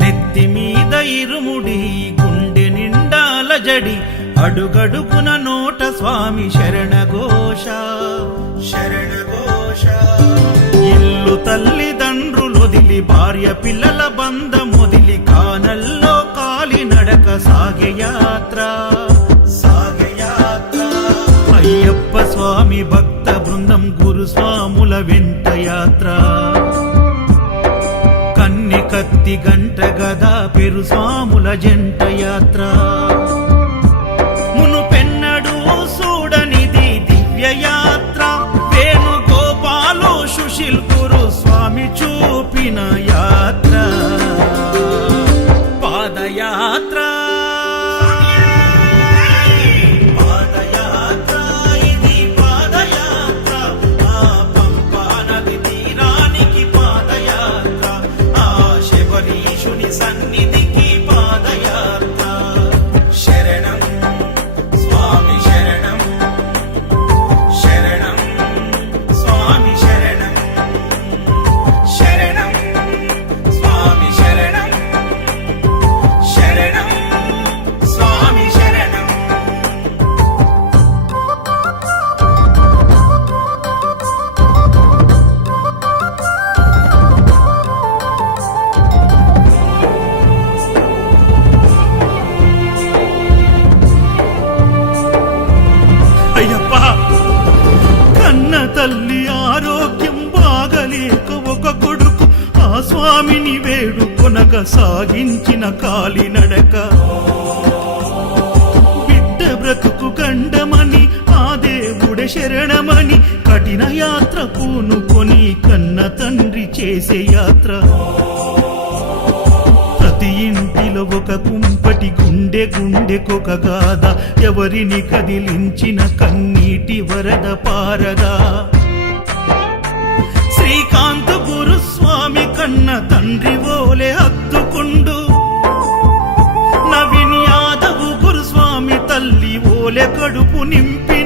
నెత్తి మీద ఇరుముడి గుండె నిండాల జడి అడుగడుగున నోట స్వామి శరణఘోష శరణఘోష. ఇల్లు తల్లిదండ్రులొదిలి భార్య పిల్లల బంధమొదిలి కానల్లో కాలి నడక సాగే యాత్ర సాగే యాత్ర. అయ్యప్ప స్వామి భక్త బృందం గురుస్వాముల వెంట యాత్ర. కన్నె కత్తి గంట గదా పెరు స్వాముల జంట యాత్ర. మునుపెన్నడు చూడనిది దివ్య యాత్ర. వేణుగోపాలు సుశీల్ గురు స్వామి చూపిన యాత్ర పాదయాత్ర. సన్నిధికి పాదయాత్ర. శరణం స్వామి శరణం శరణం స్వామి శరణం శరణం స్వామి శరణం శరణం స్వామి శరణం. అయ్యప్ప కన్న తల్లి ఆరోగ్యం బాగలేక ఒక కొడుకు ఆ స్వామిని వేడుకొనక సాగించిన కాలినడక. బిడ్డ బ్రతుకు గండమని ఆ దేవుడే శరణమని కఠిన యాత్ర పూనుకొని కన్న తండ్రి చేసే యాత్ర. ప్రతి ఇంటిలో ఒక కుంపటి గుండె గుండెకొక గాథ. ఎవరిని కదిలించిన కన్నీటి వరద పారదా. శ్రీకాంత్ గురుస్వామి కన్న తండ్రి ఓలే హత్తుకుండు. నవీన్ యాదవ్ గురుస్వామి తల్లి ఓలే కడుపు నింపి